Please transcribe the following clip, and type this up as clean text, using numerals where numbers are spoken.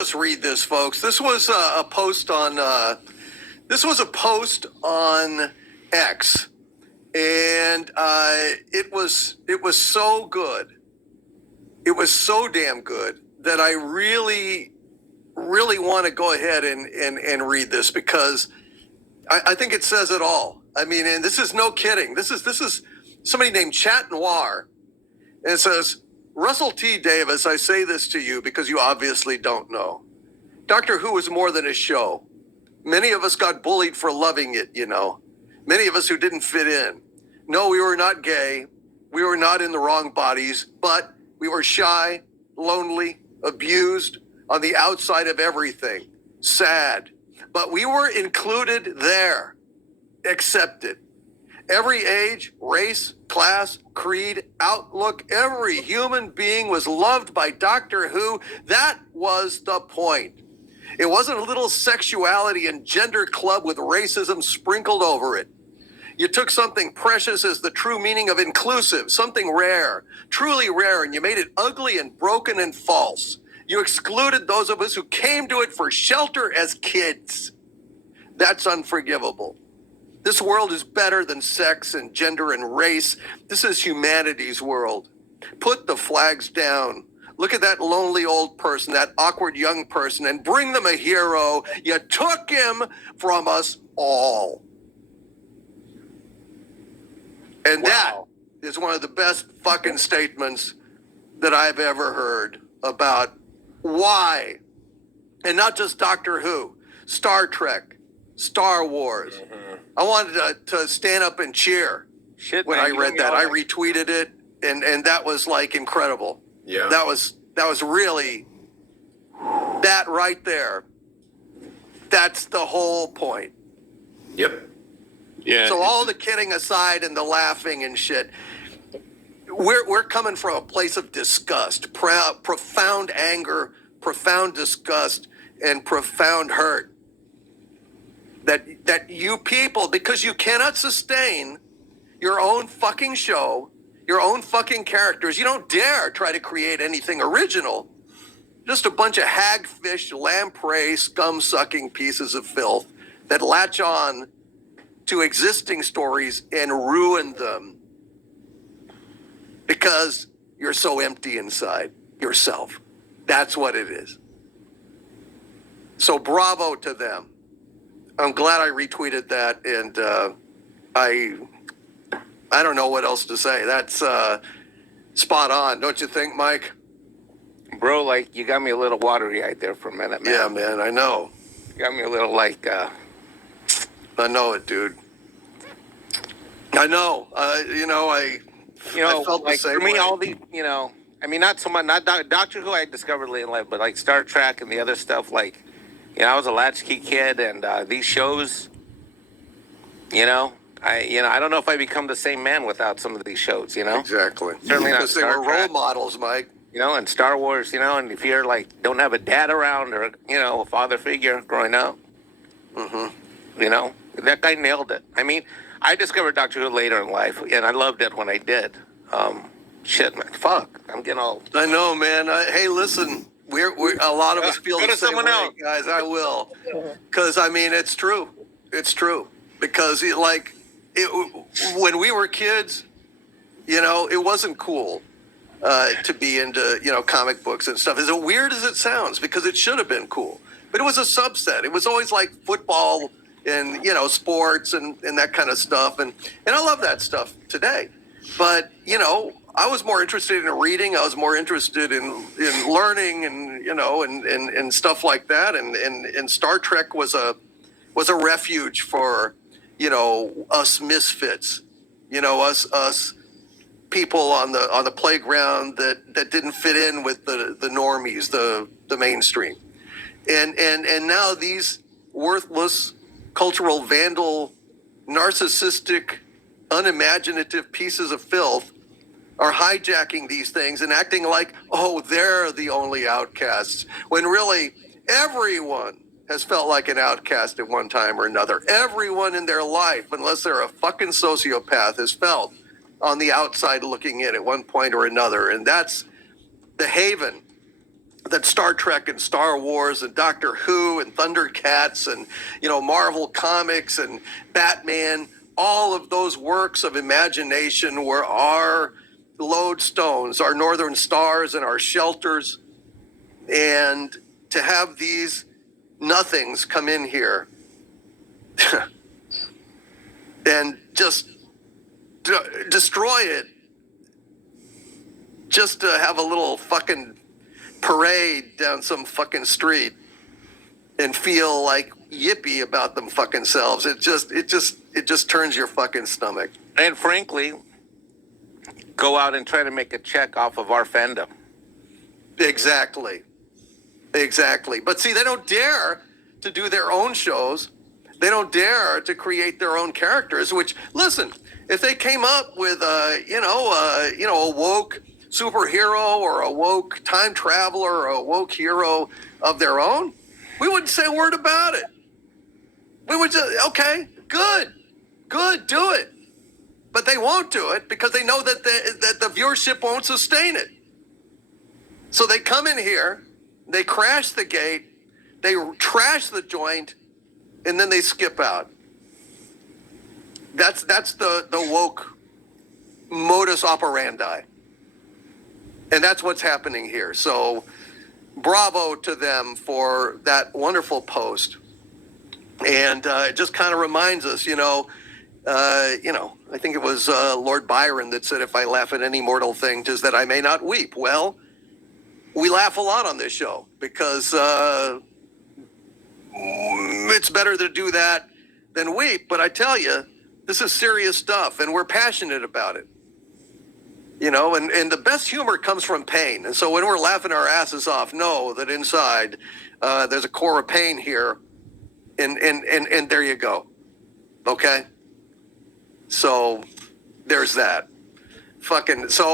Let's read this, folks. This was a post on X, and it was so good. It was so damn good that I really want to go ahead and read this, because I think it says it all. I mean, and this is no kidding. This is somebody named Chat Noir, and it says, Russelt T. Davis, I say this to you because you obviously don't know. Doctor Who is more than a show. Many of us got bullied for loving it, you know. Many of us who didn't fit in. No, we were not gay. We were not in the wrong bodies, but we were shy, lonely, abused, on the outside of everything. Sad. But we were included there. Accepted. Every age, race, class, creed, outlook, every human being was loved by Doctor Who. That was the point. It wasn't a little sexuality and gender club with racism sprinkled over it. You took something precious as the true meaning of inclusive, something rare, truly rare, and you made it ugly and broken and false. You excluded those of us who came to it for shelter as kids. That's unforgivable. This world is better than sex and gender and race. This is humanity's world. Put the flags down. Look at that lonely old person, that awkward young person, and bring them a hero. You took him from us all. And wow. That is one of the best fucking statements that I've ever heard about why. And not just Doctor Who, Star Trek, Star Wars. Mm-hmm. I wanted to stand up and cheer when I read that. I retweeted it, and that was like incredible. Yeah. That was really, that right there. That's the whole point. Yep. Yeah. So all the kidding aside and the laughing and shit, we're coming from a place of disgust, profound anger, profound disgust, and profound hurt. That you people, because you cannot sustain your own fucking show, your own fucking characters, you don't dare try to create anything original. Just a bunch of hagfish, lamprey, scum-sucking pieces of filth that latch on to existing stories and ruin them because you're so empty inside yourself. That's what it is. So bravo to them. I'm glad I retweeted that, and I don't know what else to say. That's spot on, don't you think, Mike? Bro, like, you got me a little watery-eyed there for a minute, man. Yeah, man, I know. You got me a little, like... I know it, dude. I know. I felt like, the same for me, way. all the, I mean, not so much, not Doctor Who I discovered late in life, but, like, Star Trek and the other stuff, like... I was a latchkey kid, and these shows, I don't know if I become the same man without some of these shows, Exactly. Certainly not because they were role models, Mike. And Star Wars, and if you're, like, don't have a dad around or, a father figure growing up, that guy nailed it. I mean, I discovered Doctor Who later in life, and I loved it when I did. Shit, man, fuck, I'm getting old. I know, man. Hey, listen. We're a lot of us feel the same way, guys. I will, because I mean it's true. It's true because when we were kids, it wasn't cool to be into comic books and stuff. As weird as it sounds, because it should have been cool, but it was a subset. It was always like football and sports and that kind of stuff, and I love that stuff today. But I was more interested in reading. I was more interested in learning and stuff like that. And Star Trek was a refuge for, us misfits, us people on the playground that didn't fit in with the normies, the mainstream. And now these worthless cultural vandal, narcissistic, unimaginative pieces of filth are hijacking these things and acting like, oh, they're the only outcasts, when really everyone has felt like an outcast at one time or another. Everyone in their life, unless they're a fucking sociopath, has felt on the outside looking in at one point or another. And that's the haven that Star Trek and Star Wars and Doctor Who and Thundercats and, Marvel Comics and Batman, all of those works of imagination were our lodestones, our northern stars and our shelters. And to have these nothings come in here and just destroy it, just to have a little fucking parade down some fucking street and feel like yippee about them fucking selves. It just turns your fucking stomach. And frankly, go out and try to make a check off of our fandom. Exactly. But see, they don't dare to do their own shows. They don't dare to create their own characters, which, listen, if they came up with a woke superhero or a woke time traveler or a woke hero of their own, we wouldn't say a word about it. We would just, okay, good, do it. But they won't do it because they know that the viewership won't sustain it. So they come in here, they crash the gate, they trash the joint, and then they skip out. That's the woke modus operandi. And that's what's happening here. So bravo to them for that wonderful post. And it just kind of reminds us, I think it was Lord Byron that said, if I laugh at any mortal thing, 'tis that I may not weep. Well, we laugh a lot on this show because it's better to do that than weep. But I tell you, this is serious stuff, and we're passionate about it. And the best humor comes from pain. And so when we're laughing our asses off, know that inside there's a core of pain here, and there you go. Okay? So there's that. So